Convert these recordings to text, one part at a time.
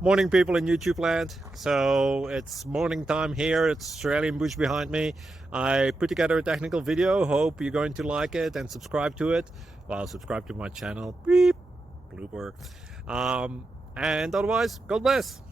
Morning, people in YouTube land. So it's morning time here. It's Australian bush behind me. I put together a technical video. Hope you're going to like it and subscribe to it. Well, subscribe to my channel. Beep, blooper. And otherwise, God bless.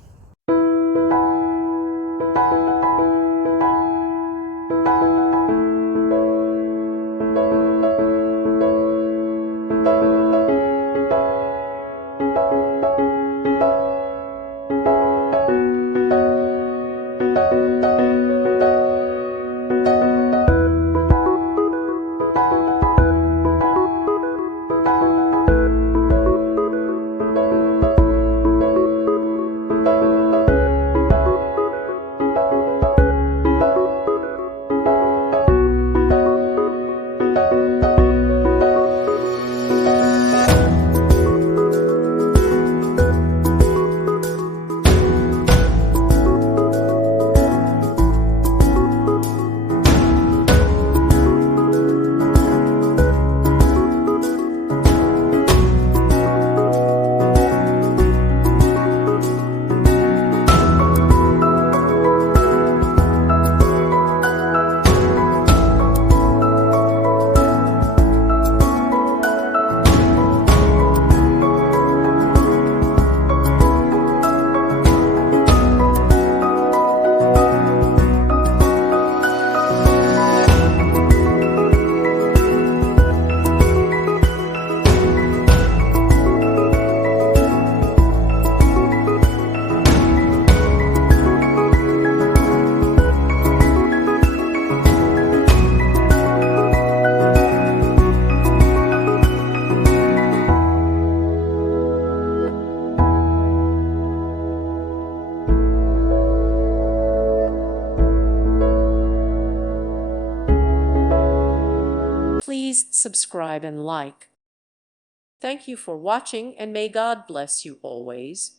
Please subscribe and like. Thank you for watching, and may God bless you always.